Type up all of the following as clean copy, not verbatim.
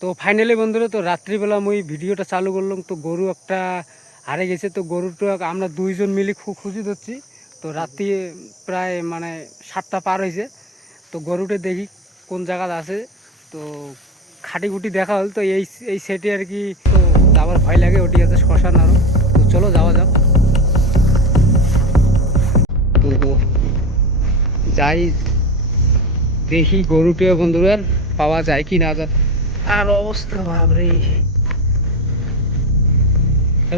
তো ফাইনালি বন্ধুরা, তো রাত্রিবেলা আমি ভিডিওটা চালু করলাম, তো গরু একটা হারে গেছে। তো গরুটা আমরা দুইজন মিলে খুব খুশি ধরছি। তো রাত্রি প্রায় মানে 7টা পার হয়েছে। তো গরুটা দেখি কোন জায়গাতে আছে। তো খাটিগুটি দেখা হল, তো এই সেটে আর কি। তো যাবার ভয় লাগে, ওটি আছে শ্মশান আরও। তো চলো যাওয়া যাক। তো যাই দেখি গরুটিও বন্ধুরা পাওয়া যায় কি না যায়। আর অবস্থা বাবরে,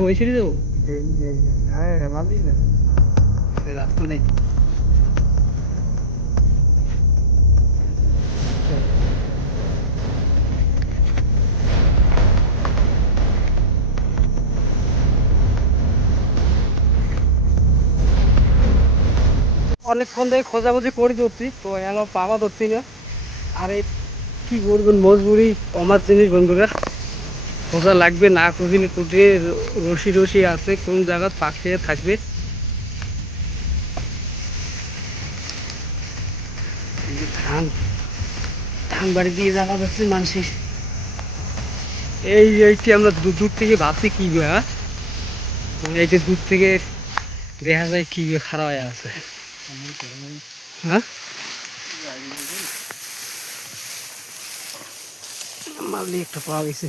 ওই ছেড়ে দেবো। হ্যাঁ মারলিস না, রাস্তা নেই। অনেকক্ষণ থেকে খোঁজাখুঁজি করে ধরছি, তো এলো পাওয়া ধরছি না। আর এই কি করবেন, মজবুরি আমার জিনিস বন্ধুরা, খোঁজা লাগবে। না খুঁজিনি টুটে রশি রশি আছে, কোন জায়গা পাখে থাকবে। ধান ধান বাড়ি দিয়ে জায়গা যাচ্ছে মানুষের। এইটি আমরা দূর থেকে ভাবছি কি হ্যাঁ, এই যে দূর থেকে দেখা যায় কি খারাপ হয়ে আছে। হ্যাঁ মারলি একটা পাওয়া গেছে।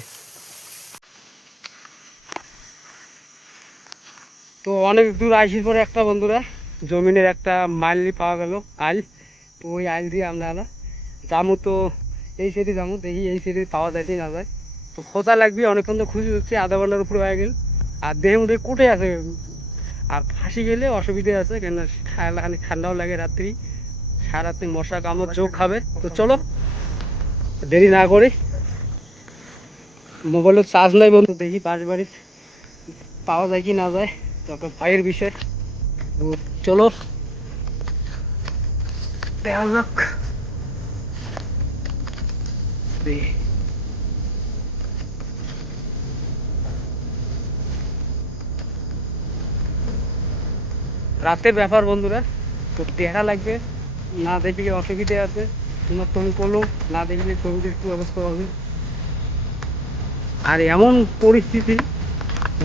তো অনেক দূর আসার পরে একটা বন্ধুরা জমিনের একটা মাইল পাওয়া গেল, আইল। তো ওই আইল দিয়ে আমরা যাবো। তো এই সাইডে যাবো, দেখি এই সাইডে পাওয়া যায় না যায়। তো খোঁজা লাগবে, অনেকক্ষণ তো খুঁজে হচ্ছে, আধা ঘন্টার উপরে হয়ে গেল। আর দেহের মধ্যে কোটে আছে। আর ফাঁসি গেলে অসুবিধা আছে, কেন খানি ঠান্ডাও লাগে রাত্রি, সারাত্রি মশা কামড় চোখ খাবে। তো চলো দেরি না করি, মোবাইলের চার্জ নাই বন্ধু, দেখি পাশ বাড়ির পাওয়া যায় কি না যায়। তো একটা ভয়ের বিষয়। তো চলো দেখা যাক। রাতের ব্যাপার বন্ধুরা, তো দেখা লাগবে। না দেখলে অসুবিধে আছে, তোমার তুমি করলো, না দেখলে ছবিতে একটু অবস্থা হবে। আর এমন পরিস্থিতি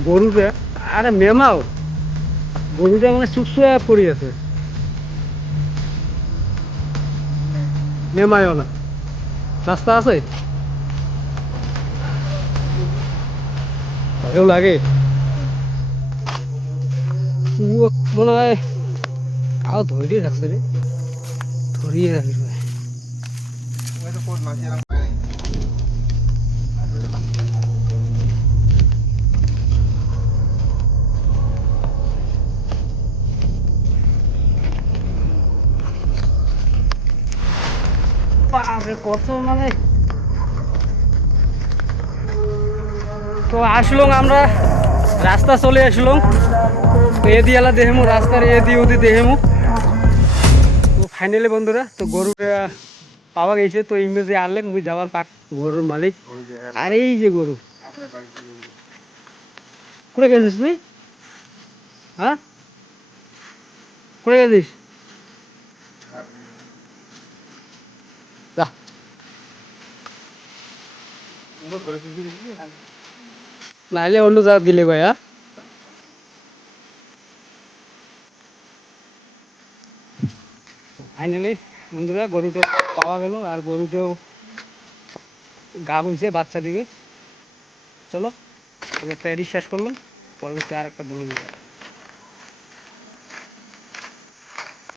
গরুটা, আরে মেমাও গরুটা মানে চুপসুয়া পড়ে আছে, মেমায়ও না। রাস্তা আছে, ভয়ও লাগে। মনে হয় আও ধরিয়ে রাখছে রে, ধরিয়ে রাখবে। কত মানে, তো আসলাম আমরা, রাস্তা চলে আসলাম। তো এ দিয়ে দেহেমু রাস্তার, এ দিয়ে ওদি দেহেমু। তো ফাইনালি বন্ধুরা, তো গরুটা পাওয়া গেছে। তো ইংরেজি আনলেন মুই যাওয়ার পাক গরুর মালিক। আর এই যে গরু, কোথায় গেছিস তুই? হ্যাঁ কোথায় গেছিস? যা, নাহলে অন্য জায়গা দিলে ভাই। হ্যাঁ ফাইনালি বন্ধুরা গরুটা পাওয়া গেল, আর গরুটাও গা হয়েছে বাচ্চা দিকে। চলো একটা শেষ করলাম, পরবর্তী আর একটা দৌড়।